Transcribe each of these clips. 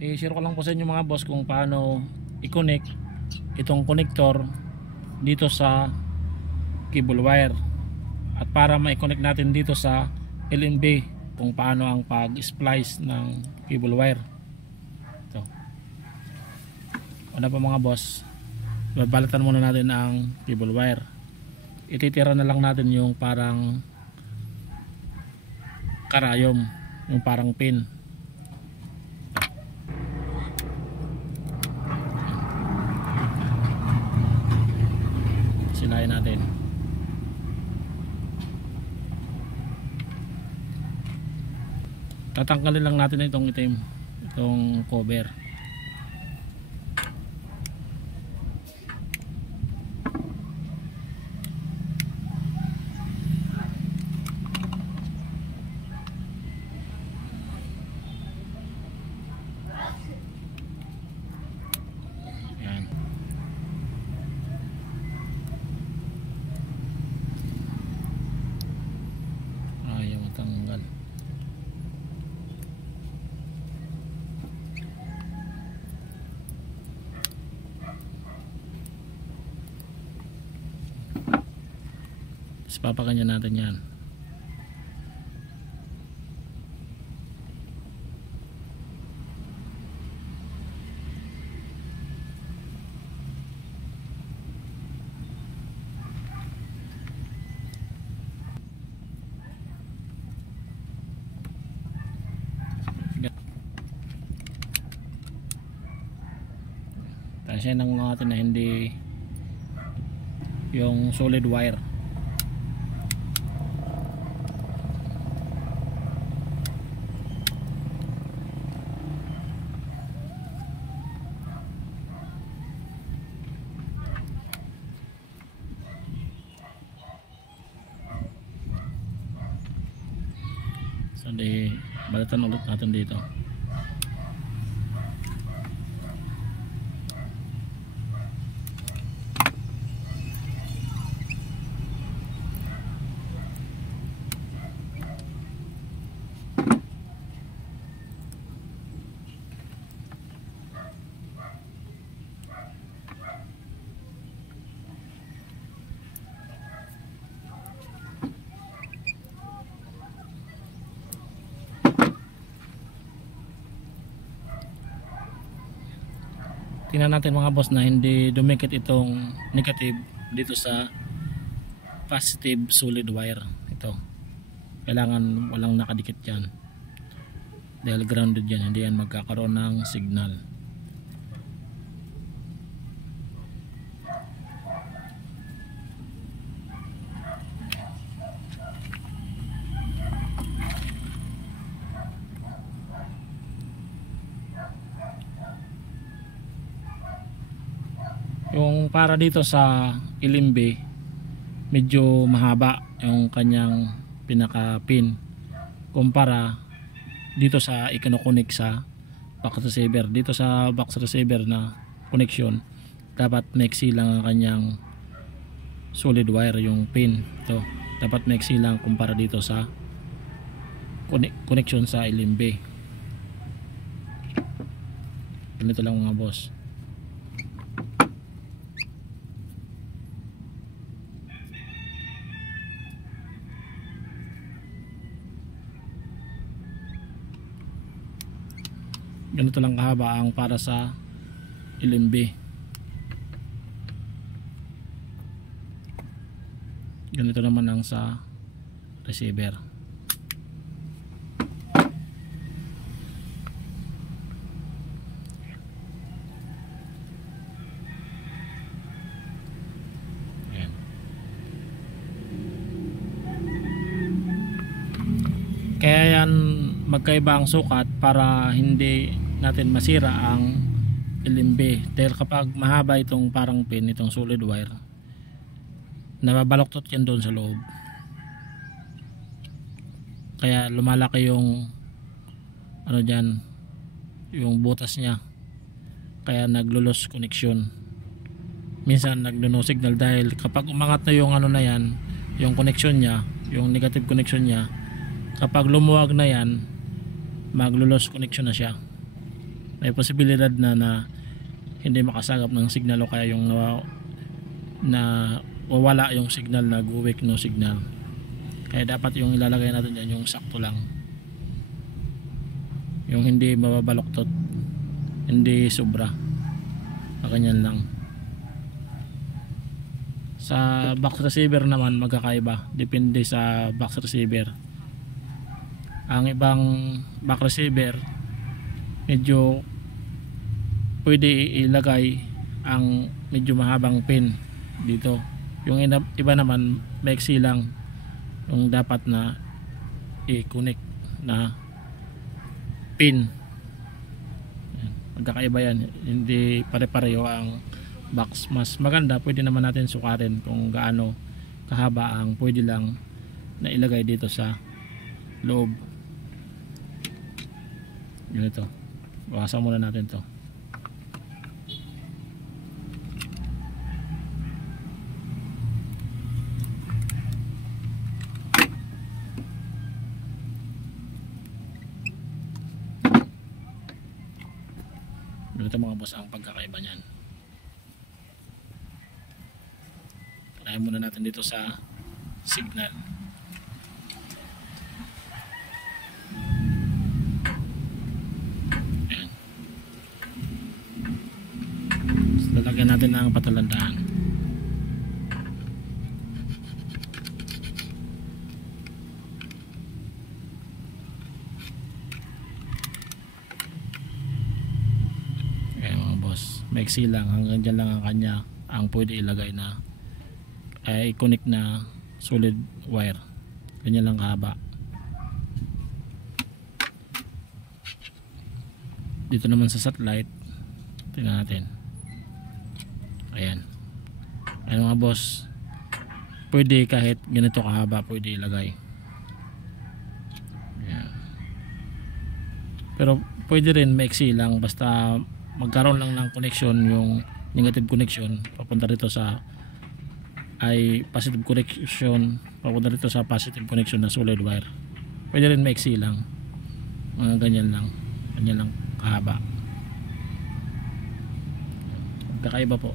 I-share ko lang po sa inyo mga boss kung paano i-connect itong connector dito sa cable wire, at para ma-connect natin dito sa LNB kung paano ang pag-splice ng cable wire. Ito. Una pa mga boss, babalatan muna natin ang cable wire. Ititira na lang natin yung parang karayom, yung parang pin. Silayin natin. Tatanggalin lang natin itong itim, itong cover. Yan. Ayaw matanggal. Papaganyan natin yan. Tansya ng natin na hindi yung solid wire. So di balatan ulit natin dito. Tingnan natin mga boss na hindi dumikit itong negative dito sa positive solid wire. Ito, kailangan walang nakadikit dyan dahil grounded yan, hindi yan magkakaroon ng signal. Yung para dito sa ilimbe, medyo mahaba yung kanyang pinaka pin kumpara dito sa ikinokonek sa box receiver. Dito sa box receiver na connection, dapat maiksi lang ang kanyang solid wire, yung pin. Ito, dapat maiksi lang kumpara dito sa connection sa ilimbe. Ganito lang mga boss. Ganito lang kahaba ang para sa LNB. Ganito naman ang sa receiver. Ayan. Kaya yan magkaiba ang sukat para hindi natin masira ang LNB, dahil kapag mahaba itong parang pin, itong solid wire, nababaloktot yan doon sa loob, kaya lumalaki yung ano dyan, yung butas nya, kaya naglo-loss connection, minsan nagno signal, dahil kapag umangat na yung ano na yan, yung connection nya, yung negative connection nya, kapag lumuwag na yan, maglo-loss connection na siya. may posibilidad na hindi makasagap ng signal o kaya yung na wawala yung signal, nag-weak no signal. Kaya dapat yung ilalagay natin dyan yung sakto lang, yung hindi mababaloktot, hindi sobra, ganyan lang. Sa box receiver naman magkakaiba, depende sa box receiver. Ang ibang box receiver medyo pwede ilagay ang medyo mahabang pin dito, yung iba naman maiksi lang yung dapat na i-connect na pin. Magkakaiba yan, hindi pare-pareho ang box. Mas maganda, pwede naman natin sukatin kung gaano kahaba ang pwede lang na ilagay dito sa loob. Ganito, bawasan muna natin to. Ganito mga boss ang pagkakaiba niyan. Kaya muna natin dito sa signal. Ayan. So, lalagyan natin ang patalandaan. Ayan mga boss, maiksi lang, hanggang dyan lang ang kanya ang pwede ilagay na ay connect na solid wire. Ganyan lang kahaba. Dito naman sa satellite, tingnan natin. Ayan. Ayan mga boss, pwede kahit ganito kahaba pwede ilagay. Ayan. Pero pwede rin maiksi lang, basta magkaroon lang ng connection, yung negative connection papunta rito sa ay positive connection, papunta dito sa positive connection na solid wire. Pwede rin maiksi lang, mga ganyan lang kahaba. Kakaiba po.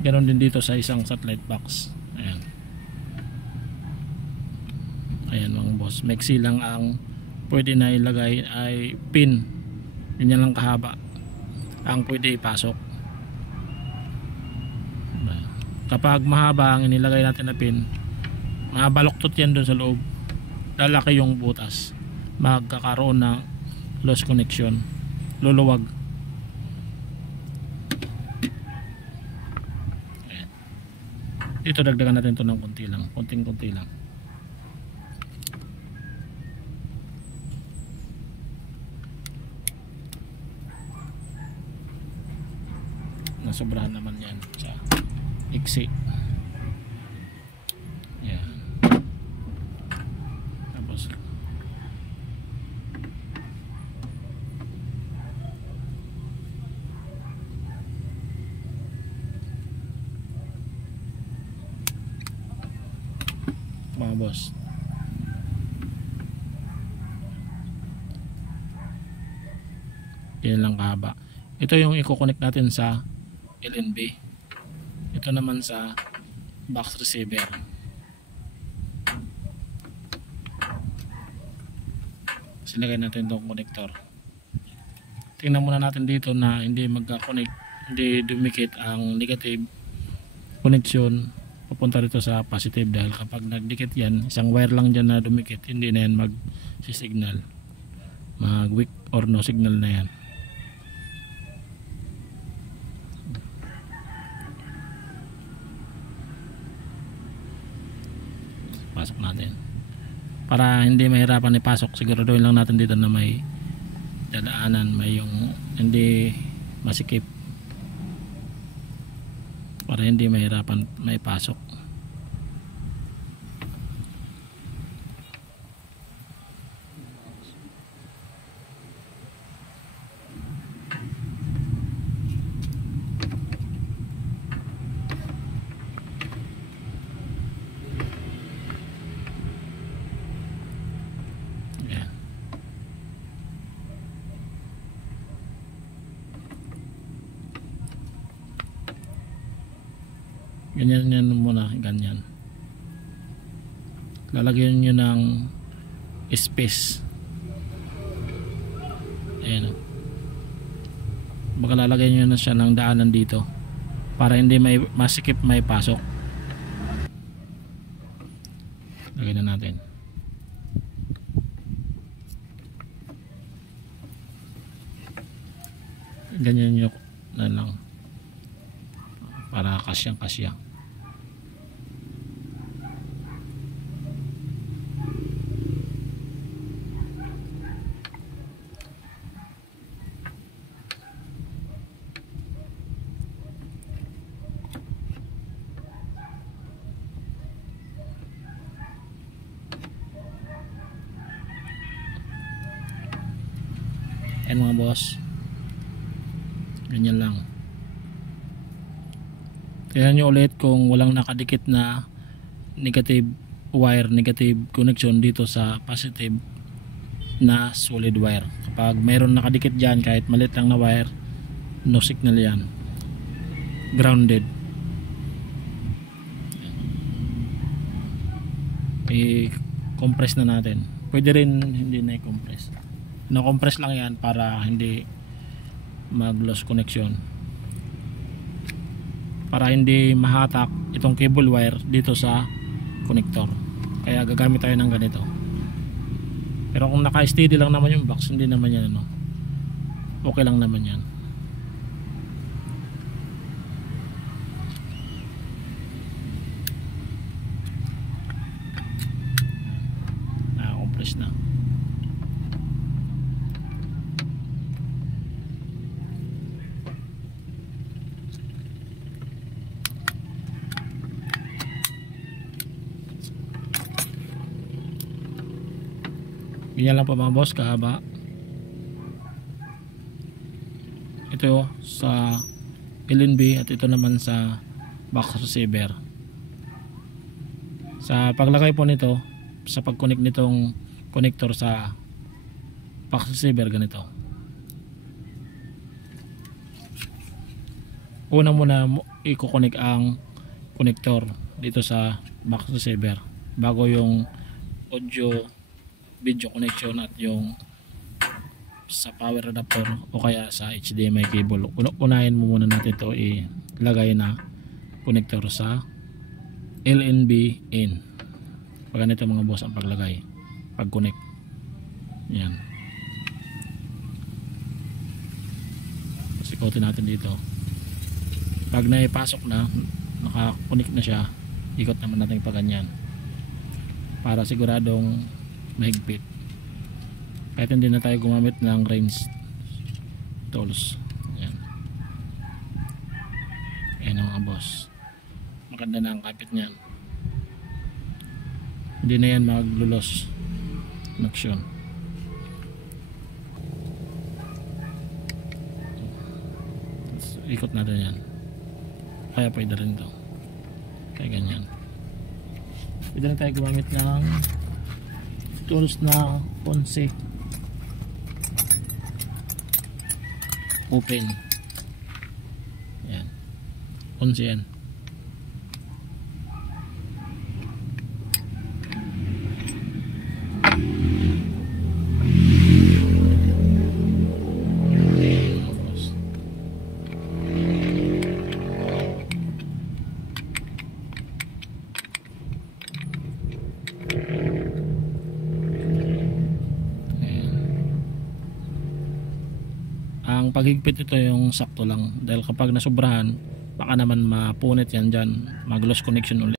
Ganon din dito sa isang satellite box. Ayan, ayan mga boss, maiksi lang ang pwede na ilagay, ay pin, ganyan lang kahaba ang pwede ipasok. Kapag mahaba ang inilagay natin na pin, mabaloktot yan doon sa loob, lalaki yung butas, magkakaroon ng loose connection, luluwag. Ayan. Dito dagdagan natin ito ng konti lang, konting-konti lang. Nasobrahan naman yan sa iksi. Yan. Tapos mga boss, yan lang kahaba. Ito yung i-connect natin sa LNB. Ito naman sa box receiver. Silagay natin itong connector. Tingnan muna natin dito na hindi magka-connect, hindi dumikit ang negative connection papunta rito sa positive, dahil kapag nagdikit yan, isang wire lang dyan na dumikit, hindi na yan mag-signal, mag-weak or no signal na yan. Pasok natin para hindi mahirapan ipasok. Siguraduhin lang natin dito na may dadaanan, may yung hindi masikip, para hindi mahirapan may pasok. Ganyan yan muna, ganyan. Lalagyan nyo ng space. Ayan. Baka lalagyan nyo na siya ng daanan dito para hindi may masikip may pasok. Lagyan na natin. Ganyan nyo na lang para kasyang kasya. Ayan mga boss, ganyan lang. Tingnan nyo ulit kung walang nakadikit na negative wire, negative connection dito sa positive na solid wire. Kapag mayroon nakadikit dyan, kahit maliit lang na wire, no signal yan, grounded. I-compress na natin. Pwede rin hindi na i-compress, na-compress lang yan para hindi mag-loss connection, para hindi mahatak itong cable wire dito sa connector. Kaya gagamit tayo ng ganito. Pero kung naka-steady lang naman yung box, hindi naman yan okay lang naman yan. Na-compress na. Ganyan lang po mga boss, kahaba. Ito sa LNB at ito naman sa box receiver. Sa paglagay po nito, sa pag-connect nitong connector sa box receiver, ganito. Una muna i-connect ang connector dito sa box receiver bago yung audio video connection at yung sa power adapter o kaya sa HDMI cable. Unahin mo muna natin ito ilagay na connector sa LNB in. Pag ganito mga boss ang paglagay, pag connect yan. Sikotin natin dito. Pag naipasok na, naka-connect na siya, ikot naman natin pa ganyan para siguradong mahigpit. Kahit hindi na tayo gumamit ng range tools. Ayan. Ayan mga boss, maganda na ang kapit niyan. Hindi na yan maglulos connection. Ikot natin yan. Kaya pwede rin to, kaya ganyan. Pwede rin tayo gumamit ng tools na ponse open. Yan, ponse yan. Ang paghigpit ito yung sakto lang, dahil kapag nasubrahan baka naman mapunit yan dyan, mag loss connection ulit.